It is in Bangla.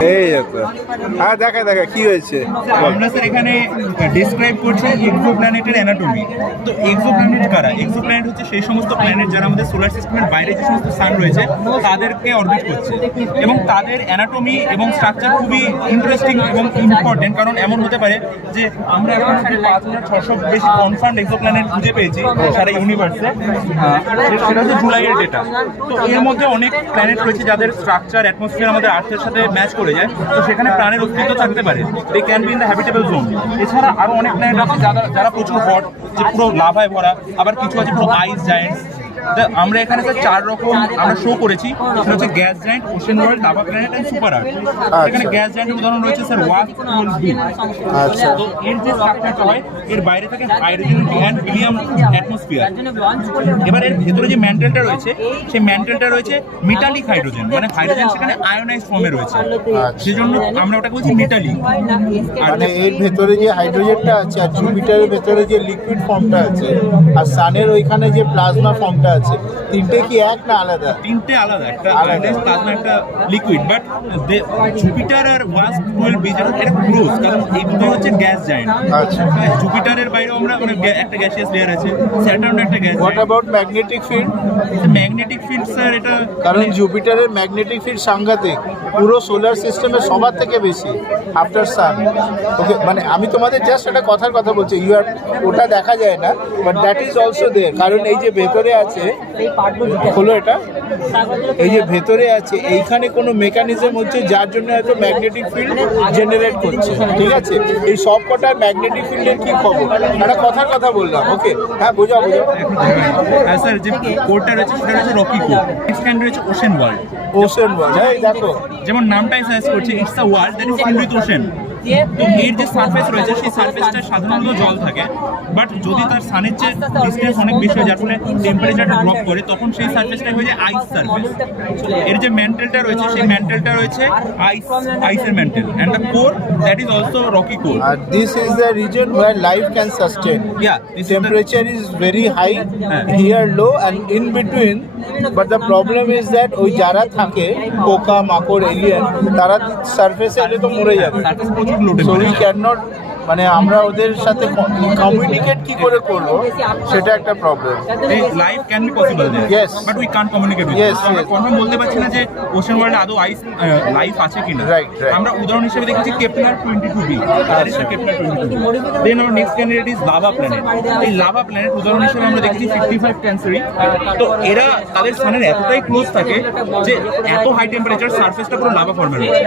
এই তো হ্যাঁ, দেখা দেখা কি হয়েছে। আমরা স্যার এখানে ডিসক্রাইব করছি এক্সোপ্ল্যানেটের অ্যানাটমি। তো এক্সোপ্ল্যানেট কারা? এক্সোপ্ল্যানেট হচ্ছে সেই সমস্ত প্ল্যানেট যারা আমাদের সোলার সিস্টেমের বাইরে যে সমস্ত সান রয়েছে তাদেরকে অরবিট করছে, এবং তাদের অ্যানাটমি এবং স্ট্রাকচার খুবই ইন্টারেস্টিং এবং ইম্পর্টেন্ট। কারণ এমন হতে পারে যে আমরা এখন 5,600 বেশি কনফার্ম এক্সোপ্ল্যানেট খুঁজে পেয়েছি সারা ইউনিভার্সে, সেটা হচ্ছে জুলাইয়ের ডেটা। তো এর মধ্যে অনেক প্ল্যানেট রয়েছে যাদের স্ট্রাকচার অ্যাটমসফিয়ার আমাদের আর্থের সাথে ম্যাচ করে যায়, তো সেখানে প্রাণের অস্তিত্ব থাকতে পারে। They can be in the habitable zone. এছাড়া আরও অনেক প্ল্যানেট আছে যারা প্রচুর হট, যে পুরো লাভায় ভরা, আবার কিছু আছে পুরো আইস জায়েন্টস। আমরা এখানে স্যার 4 রকম আমরা শো করেছি, সেটা হচ্ছে gas giant, ocean world, lava planet and super earth. এখানে গ্যাস জায়েন্টের উদাহরণ রয়েছে স্যার ওয়াস্প ফুয়েল বি। আচ্ছা, তো এর যে স্ট্রাকচারটা হয়, এর বাইরে থাকে হাইড্রোজেন অ্যান্ড হিলিয়াম অ্যাটমসফিয়ার। এবার এর ভেতরে যে ম্যান্টেলটা রয়েছে, সেই ম্যান্টেলটা রয়েছে মেটালিক হাইড্রোজেন, মানে হাইড্রোজেন সেখানে আয়োনাইজ ফর্মে রয়েছে, সেজন্য আমরা ওটাকে বলছি মেটালিক। মানে এর ভেতরে যে হাইড্রোজেনটা আছে আর জুপিটারের ভেতরে যে লিকুইড ফর্মটা আছে আর সানের ওইখানে যে প্লাজমা ফর্মটা আছে, তিনটে কি এক না আলাদা? তিনটে আলাদা, একটা আয়োনাইজ প্লাজমা, একটা লিকুইড। বাট জুপিটার আর ওয়াস্প ফুয়েল বি যেটা এটা ক্লোজ, কারণ এই দুটো হচ্ছে গ্যাস জায়েন্ট। আচ্ছা, জুপিটারের বাইরেও আমরা একটা গ্যাসিয়াস লেয়ার আছে, স্যাটার্ন একটা gas. What about magnetic field? Magnetic field sir এটা কারণ জুপিটারের ম্যাগনেটিক ফিল্ড সাংঘাতিক, পুরো সোলার সিস্টেমে সবার থেকে বেশি আফটার সান। ওকে, মানে আমি তোমাদের জাস্ট একটা কথার কথা বলছি, ইউ আর ওটা দেখা যায় না, but that is also there. কারণ এই যে ভেতরে আছে, হলো এটা, এই যে ভেতরে আছে এইখানে কোনো মেকানিজম হচ্ছে যার জন্য হয়তো ম্যাগনেটিক ফিল্ড জেনারেট করছে, ঠিক আছে? এই সব কটার ম্যাগনেটিক ফিল্ডের কি খবর, একটা কথার কথা বললাম। ওকে, হ্যাঁ, বোঝাও। স্যার যে কোডটা রয়েছে সেটা রয়েছে রকি কোড, এক্সটেন্ড রয়েছে ওশেন ওয়ার্ল্ড। ওশেন ওয়ার্ল্ড, হ্যাঁ দেখো, যেমন নামটাই সাজেস্ট করছে, it's a world that is filled with ocean. তো এর যে সারফেস রয়েছে, সেই সারফেসটা সাধারণত জল থাকে, বাট যদি তার সানের চেয়ে ডিস্টেন্স অনেক বেশি হয়, যার ফলে টেম্পারেচারটা ড্রপ করে, তখন সেই সারফেসটা হয়ে যায় আইস সারফেস। এর যে ম্যান্টেলটা রয়েছে, সেই ম্যান্টেলটা রয়েছে আইসের mantle, and the core that is also rocky core. and this is the region where life can sustain. Yeah, this is the Temperature is very high, here low and in between, but the problem is that ওই যারা থাকে পোকা মাকড় এলিয়েন, তারা সারফেসে এলে তো মরে যাবে। সারফেস প্রচুর লোডেড, So we cannot, মানে আমরা ওদের সাথে কমিউনিকেট কি করে করব, সেটা একটা problem. Life can be possible there, Yes. But we can't communicate with Yes, আমরা yes. কনফার্ম বলতে পারছি না যে ওশেন ওয়ার্ল্ডে আদৌ লাইফ আছে কিনা। Right, right. আমরা উদাহরণ হিসেবে দেখেছি Kepler 22b, Kepler 22b। Then our next candidate is lava planet. এই লাভা প্ল্যানেট উদাহরণ হিসেবে আমরা দেখেছি 55 ক্যান্সারি। তো এরা তাদের সানের এতটাই ক্লোজ থাকে যে এত হাই টেম্পারেচার সারফেসটা পুরো লাভা ফর্মে রয়েছে।